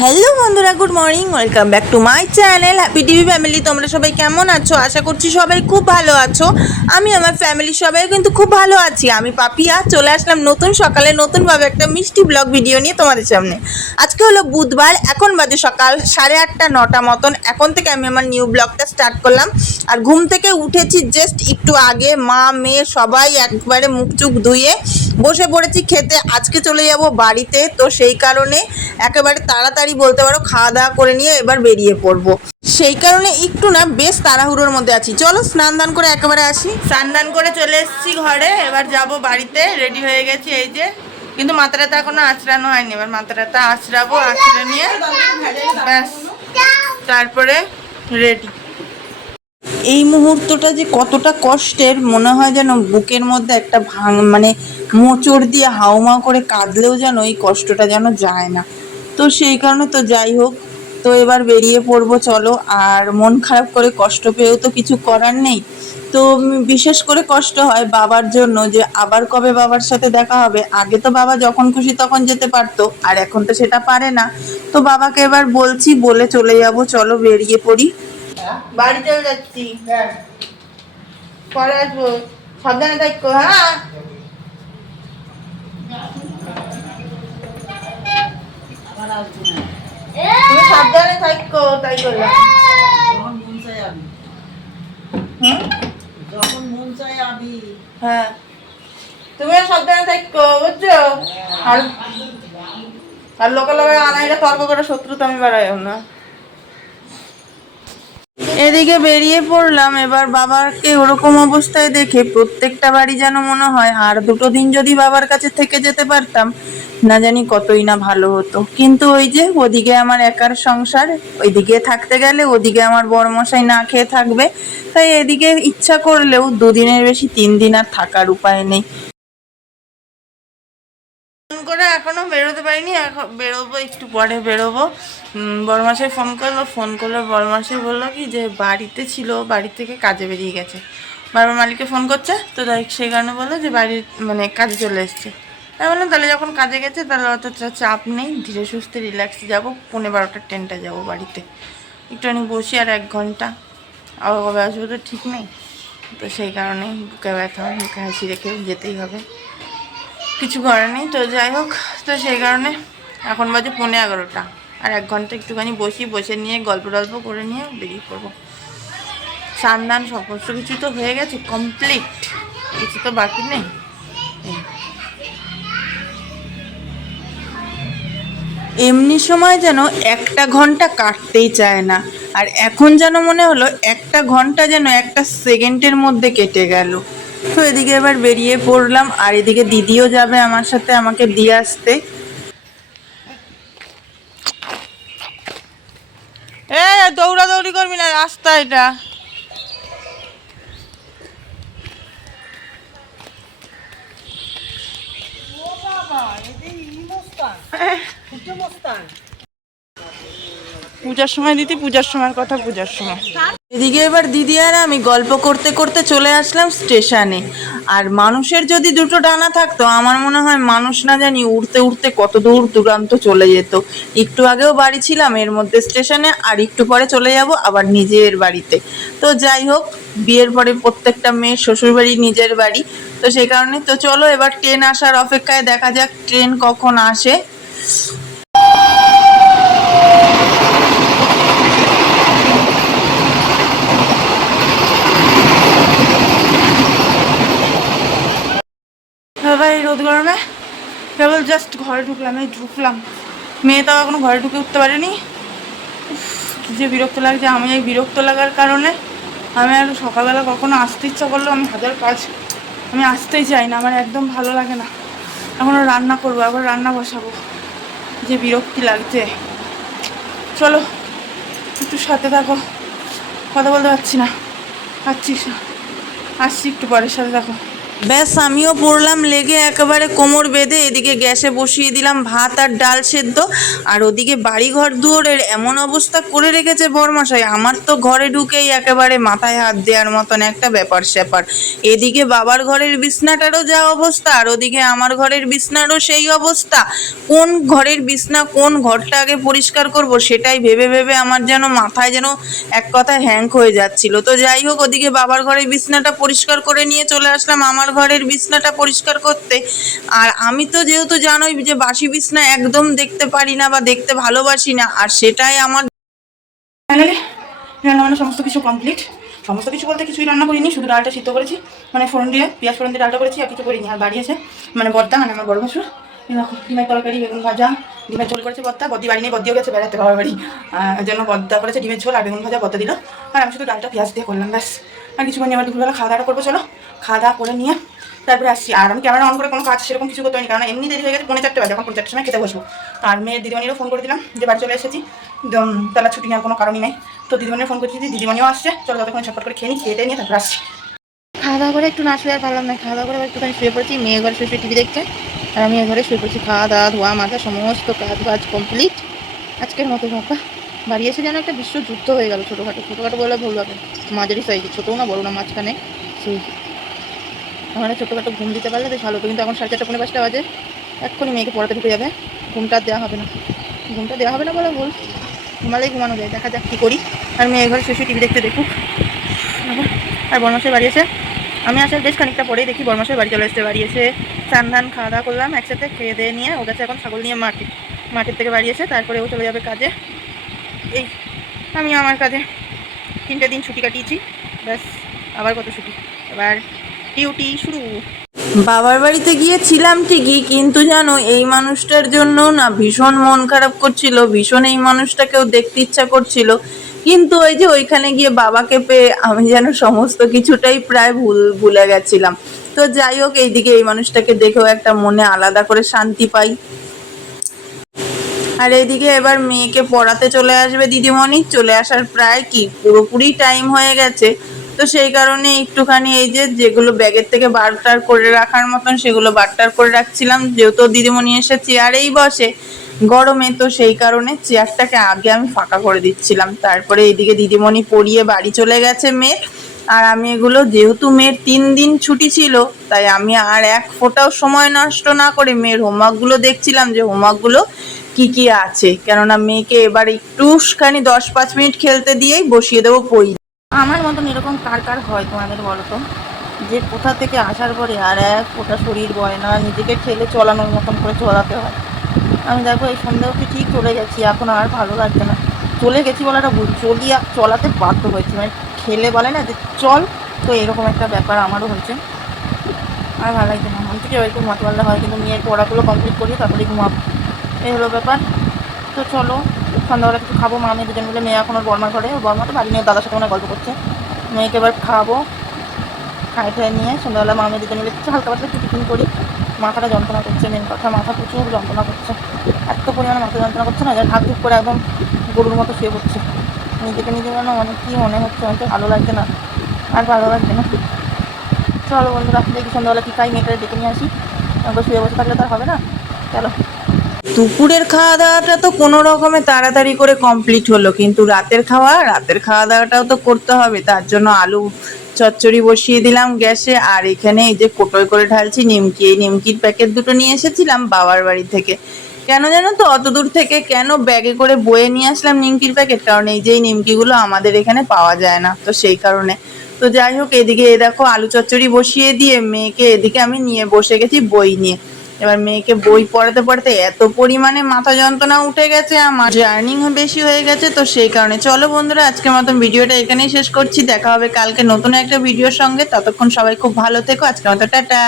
Hello বন্ধুরা, good morning, welcome back to my channel happy TV family. তোমরা সবাই কেমন আছো? আশা করছি সবাই খুব ভালো আছো। আমি আমার ফ্যামিলির সবাই কিন্তু খুব ভালো আছি। আমি পাপিয়া চলে আসলাম নতুন সকালে নতুনভাবে একটা মিষ্টি ব্লগ ভিডিও নিয়ে তোমাদের সামনে। আজকে হলো বুধবার, এখন বাজে সকাল 8:30 9টা মতন। এখন থেকে আমি আমার নিউ ব্লগটা স্টার্ট করলাম। আর ঘুম থেকে উঠেছি জাস্ট একটু আগে, মা মেয়ে সবাই একবারে মুখ চুখ ধুয়ে বসে পড়েছি খেতে। আজকে চলে যাব বাড়িতে, তো সেই কারণে একেবারে তাড়াতাড়ি বলতে পারো খাওয়া দাওয়া করে নিয়ে এবার বেরিয়ে পড়বো। সেই কারণে একটু না বেশ তাড়াহুড়োর মধ্যে আছি। চলো স্নান দান করে একেবারে আসি। স্নান দান করে চলে এসেছি ঘরে, এবার যাব বাড়িতে। রেডি হয়ে গেছি এই যে, কিন্তু মাথাটা এখনো আঁচড়ানো হয়নি। এবার মাথাটা আঁচড়াবো, আঁচড়ে নিয়ে ব্যাস তারপরে রেডি। এই মুহূর্তটা যে কতটা কষ্টের, মনে হয় যেন বুকের মধ্যে একটা মানে মোচড় দিয়ে হাউমাউ করে কাঁদলেও যেন এই কষ্টটা যেন যায় না। তো সেই কারণে তো যাই হোক, তো এবার বেরিয়ে পড়বো চলো। আর মন খারাপ করে কষ্ট পেয়েও তো কিছু করার নেই। তো বিশেষ করে কষ্ট হয় বাবার জন্য, যে আবার কবে বাবার সাথে দেখা হবে। আগে তো বাবা যখন খুশি তখন যেতে পারতো, আর এখন তো সেটা পারে না। তো বাবাকে এবার বলছি, বলে চলে যাব, চলো বেরিয়ে পড়ি। বাড়িতেও যাচ্ছি, পরে আসবো, সাবধানে থাকো। হ্যাঁ, তুমি সাবধানে থাকো, তাই করলাম। হ্যাঁ, তুমিও সাবধানে থাকো, বুঝছো? আর আর লোকাল আনাইরা তর্ক করে শত্রু তো আমি বাড়াইও না। এদিকে বেরিয়ে পড়লাম। এবার বাবাকে ওরকম অবস্থায় দেখে প্রত্যেকটা বাড়ি যেন মনে হয় আর 2 দিন যদি বাবার কাছে থেকে যেতে পারতাম, না জানি কতই না ভালো হতো। কিন্তু ওই যে ওদিকে আমার একার সংসার, ওইদিকে থাকতে গেলে ওদিকে আমার বড়মশাই না খেয়ে থাকবে। তাই এদিকে ইচ্ছা করলেও 2 দিনের বেশি 3 দিন আর থাকার উপায় নেই। করে এখনো বেরোতে পারিনি, এখন বেরোবো, একটু পরে বেরোবো। বড়মাসাই ফোন করলো। বড়মাসাই বললো কি যে বাড়িতে ছিল, বাড়ি থেকে কাজে বেরিয়ে গেছে। বারবার মালিককে ফোন করছে, তো তাই সেই কারণে বললো যে বাড়ির মানে কাজে চলে এসছে। তাই বললাম তাহলে যখন কাজে গেছে তাহলে অত চাপ নেই, ধীরে সুস্থে রিল্যাক্সে যাবো। 11:30 ট্রেনটা যাবো বাড়িতে। একটুখানি বসি আর 1 ঘন্টা, আবার কবে আসবো তো ঠিক নেই। তো সেই কারণে বুকে ব্যথা, মুখে হাসি রেখে যেতেই হবে, কিছু করার নেই। তো যাই হোক, তো সেই কারণে এখন বাজে 11:15, আর 1 ঘন্টা একটুখানি বসে নিয়ে গল্প টল্প করে নিয়ে বেরিয়ে পড়বো। স্নান সমস্ত কিছু তো হয়ে গেছে, কমপ্লিট, কিছু তো বাকি নেই। এমনি সময় যেন 1 ঘন্টা কাটতেই চায় না, আর এখন যেন মনে হলো 1 ঘন্টা যেন 1 সেকেন্ডের মধ্যে কেটে গেল। তো এদিকে এবার বেরিয়ে পড়লাম, আর এদিকে দিদিও যাবে আমার সাথে আমাকে দিয়ে আসতে। দৌড়াদৌড়ি করবি না, রাস্তা এটা। পূজার সময় দিদি, পূজার সময়ের কথা পূজার সময়। এদিকে এবার দিদি আর আমি গল্প করতে করতে চলে আসলাম স্টেশনে। আর মানুষের যদি 2টো ডানা থাকতো, আমার মনে হয় মানুষ না জানি উড়তে উড়তে কত দূর দূরান্ত চলে যেত। একটু আগেও বাড়ি ছিলাম, এর মধ্যে স্টেশনে, আর একটু পরে চলে যাব আবার নিজের বাড়িতে। তো যাই হোক, বিয়ের পরে প্রত্যেকটা মেয়ের শ্বশুর বাড়ি নিজের বাড়ি। তো সেই কারণে তো চলো এবার ট্রেন আসার অপেক্ষায়, দেখা যাক ট্রেন কখন আসে। ভাই রোদ গরমে কেবল জাস্ট ঘরে ঢুকলাম। মেয়ে তাও এখনো ঘরে ঢুকে উঠতে পারেনি। কি যে বিরক্ত লাগছে। আমি এই বিরক্ত লাগার কারণে আমি আর সকালবেলা কখনো আসতে ইচ্ছা করলেও আমি হাজার কাজ, আমি আসতেই চাই না, আমার একদম ভালো লাগে না। এখনও রান্না করবো, আবার রান্না বসাবো, যে বিরক্তি লাগছে। চলো একটু সাথে থাকো, কথা বলতে পারছি না, পাচ্ছিস না, আসছি একটু পরের সাথে থাকো। ব্যাস আমিও পড়লাম লেগে একেবারে কোমর বেঁধে। এদিকে গ্যাসে বসিয়ে দিলাম ভাত আর ডাল সেদ্ধ, আর ওদিকে বাড়িঘর দুয়ারের এমন অবস্থা করে রেখেছে বরমশাই, আমার তো ঘরে ঢুকেই একেবারে মাথায় হাত দেওয়ার মতন একটা ব্যাপার স্যাপার। এদিকে বাবার ঘরের বিছনাটারও যা অবস্থা, আর ওদিকে আমার ঘরের বিছনারও সেই অবস্থা। কোন ঘরের বিছনা কোন ঘরটা আগে পরিষ্কার করব সেটাই ভেবে ভেবে আমার যেন মাথায় যেন এক কথায় হ্যাংক হয়ে যাচ্ছিল। তো যাই হোক, ওদিকে বাবার ঘরের বিছনাটা পরিষ্কার করে নিয়ে চলে আসলাম আমার ঘরের বিছনাটা পরিষ্কার করতে। আর আমি তো যেহেতু জানোই যে বাসি বিছনা একদম দেখতে পারি না বা দেখতে ভালোবাসি না, আর সেটাই আমার ফাইনালি রান্নাবান্না সমস্ত কিছু কমপ্লিট। সমস্ত কিছু বলতে কিছুই রান্না করিনি, শুধু ডালটা সিদ্ধ করেছি, মানে ফোড়ন দিয়ে পেঁয়াজ ফোড়ন দিয়ে ডালটা করেছি, আর কিছু করিনি। আর বাড়ি আছে মানে বর্তা, মানে আমার বড় ভাসুর, ডিমের তরকারি, বেগুন ভাজা, ডিমের ঝোল করেছে বর্তা। বদ্দি বাড়ি নেই, বদ্দিও গেছে বেড়াতে বাবার বাড়ি, ওই জন্য বর্তা করেছে ডিমের ঝোল আর বেগুন ভাজা বর্তা দিল। আর আমি শুধু ডালটা পেঁয়াজ দিয়ে করলাম, ব্যাস। আর কিছু করিনি। আবার দুপুরবেলা খাওয়া দাওয়া করবো, চলো খাওয়া দাওয়া করে নিয়ে তারপরে আসছি। আর আমি ক্যামেরা অন করে কোনো কাজ সেরকম কিছু করতে হয়নি, কারণ এমনি দেরি হয়ে গেছে, 4:45 বাজে, এখন 4:45 সময় খেতে বসবো। আর মেয়ের দিদিমণিরও ফোন করে দিলাম যে বাড়ি চলে এসেছি, তারা ছুটি নেওয়ার কোনো কারণই নেই। তো দিদিমণির ফোন করছি, দিদিমণিও আসছে, চলো ততক্ষণ ছটপট করে খেয়ে নিই, খেয়ে নিয়ে তারপরে আসছি। খাওয়া দাওয়া করে একটু না শুয়ে আর পারলাম না, খাওয়া দাওয়া করে একটুখানি শুয়ে পড়েছি। মেয়ে ঘরে শুয়ে টিভি দেখছে, আর আমি এ ঘরে শুয়ে পড়েছি। খাওয়া দাওয়া ধোয়া মাজা সমস্ত কাজ বাজ কমপ্লিট। আজকের মতো বাবা বাড়ি এসে যেন একটা বিশ্বযুদ্ধ হয়ে গেল। ছোটোখাটো বলে ভুল হবে, মাঝারি সাইজে, ছোটও না বড়ো না, মাঝখানে সেই। আমার ছোটোখাটো ঘুম দিতে পারলে বেশ ভালো হতো, কিন্তু এখন 4:30-5:45 বাজে। এক্ষুনি মেয়েকে পড়াতে ঢুকে যাবে, ঘুমটা আর দেওয়া হবে না। ঘুমটা দেওয়া হবে না বলে ভুল, ঘুমালেই ঘুমানো যায়, দেখা যাক কী করি। আর মেয়ে ঘরে শুয়ে টিভি দেখতে দেখুক। আর বরমাসের বাড়ি এসে আমি আসার বেশ খানিকটা পরেই দেখি বরমাসের বাড়ি চলে এসেছে। বাড়ি এসে স্নান ধান খাওয়া দাওয়া করলাম একসাথে, খেয়ে দিয়ে নিয়ে ও গেছে এখন ছাগল নিয়ে মাঠের থেকে বাড়ি এসে তারপরে ও চলে যাবে কাজে। এই আমি আমার কাজে 3টে দিন ছুটি কাটিয়েছি, ব্যাস আবার কত ছুটি, এবার ডিউটি শুরু। বাবার বাড়িতে গিয়েছিলাম ঠিকই, কিন্তু জানো এই মানুষটার জন্য না ভীষণ মন খারাপ করছিল, ভীষণ এই মানুষটাকেও দেখতে ইচ্ছা করছিল। কিন্তু ওই যে ওইখানে গিয়ে বাবাকে পেয়ে আমি যেন সমস্ত কিছুটাই প্রায় ভুলে গেছিলাম। তো যাই হোক, এইদিকে এই মানুষটাকে দেখেও একটা মনে আলাদা করে শান্তি পাই। আর এইদিকে এবার মেয়েকে পড়াতে চলে আসবে দিদিমণি, চলে আসার প্রায় কি পুরোপুরি টাইম হয়ে গেছে। তো সেই কারণে একটুখানি এই যে যেগুলো ব্যাগের থেকে বারটার করে রাখার মতন সেগুলো বারটার করে রাখছিলাম, যেহেতু দিদিমণি এসে চেয়ারেই বসে গরমে, তো সেই কারণে চেয়ারটাকে আগে আমি ফাঁকা করে দিচ্ছিলাম। তারপরে এইদিকে দিদিমণি পড়িয়ে বাড়ি চলে গেছে মেয়ের, আর আমি এগুলো যেহেতু মেয়ের 3 দিন ছুটি ছিল, তাই আমি আর এক ফোঁটাও সময় নষ্ট না করে মেয়ের হোমওয়ার্কগুলো দেখছিলাম যে হোমওয়ার্কগুলো কি কি আছে, কেননা মেয়েকে এবার একটুখানি 10-5 মিনিট খেলতে দিয়েই বসিয়ে দেবো বই। আমার মতন এরকম কার কার হয় তোমাদের বলো তো, যে কোথা থেকে আসার পরে আর এক ফোঁটা শরীর বয় না, নিজেকে ঠেলে চলানোর মতন করে চলাতে হয়। আমি দেখো এই সন্ধ্যা অবধি ঠিক চলে গেছি, এখন আর ভালো লাগছে না। চলে গেছি বলাটা ভুল, চলাতে বাধ্য হয়েছি, মানে ঠেলে বলে না যে চল, তো এরকম একটা ব্যাপার আমারও হয়েছে। আর ভালো লাগছে না, মন থেকে একটু ঘুমাতে পারলে হয়, কিন্তু মেয়ের পড়াগুলো কমপ্লিট করি তারপরে ঘুমাবো, এই হলো ব্যাপার। তো চলো সন্ধ্যাবেলা কিছু খাবো, মা মেয়ে দুজন মিলে। মেয়ে এখন ওর বর্মার ঘরে, ওর বর্মা তো বাড়ি নিয়ে দাদার সাথে মনে গল্প করছে। মেয়েকে এবার খাবো, খাই ঠাই নিয়ে সন্ধ্যাবেলা মা মেয়ে দুজন মিলে কিছু হালকা পাতলা একটু টিফিন করি। মাথাটা যন্ত্রণা করছে, মেন কথা মাথা প্রচুর যন্ত্রণা করছে, এত পরিমাণে মাথা যন্ত্রণা করছে না, হাত ধুপ করে একদম গরুর মতো শুয়ে পড়ছে। নিজেকে নিজের জন্য অনেক কী মনে হচ্ছে, অনেক ভালো লাগছে না, আর ভালো লাগছে না। চলো বন্ধুরা, দেখি সন্ধ্যাবেলা কী খাই, মেয়েটাকে ডেকে নিয়ে আসি, একবার শুয়ে বসে থাকলে তার হবে না, চলো। দুপুরের খাওয়া দাওয়াটা তো কোনো রকমে তাড়াতাড়ি করে কমপ্লিট হলো, কিন্তু রাতের খাওয়া দাওয়াটাও তো করতে হবে। তার জন্য আলু চচ্চড়ি বসিয়ে দিলাম গ্যাসে, আর এখানে এই যে কোটোয় করে ঢালছি নিমকি। এই নিমকির প্যাকেট দুটো নিয়ে এসেছিলাম বাবার বাড়ি থেকে। কেন জানো তো, অত দূর থেকে কেন ব্যাগে করে বয়ে নিয়ে আসলাম নিমকির প্যাকেট, কারণ এই যে এই নিমকিগুলো আমাদের এখানে পাওয়া যায় না, তো সেই কারণে। তো যাই হোক, এদিকে দেখো আলু চচ্চড়ি বসিয়ে দিয়ে মেয়েকে এদিকে আমি নিয়ে বসে গেছি বই নিয়ে। এবার মেয়েকে বই পড়াতে পড়াতে এত পরিমাণে মাথা যন্ত্রণা উঠে গেছে, আমার জার্নিং বেশি হয়ে গেছে, তো সেই কারণে। চলো বন্ধুরা, আজকের মতন ভিডিওটা এখানেই শেষ করছি, দেখা হবে কালকে নতুন একটা ভিডিওর সঙ্গে। ততক্ষণ সবাই খুব ভালো থেকো, আজকের মতো টাটা।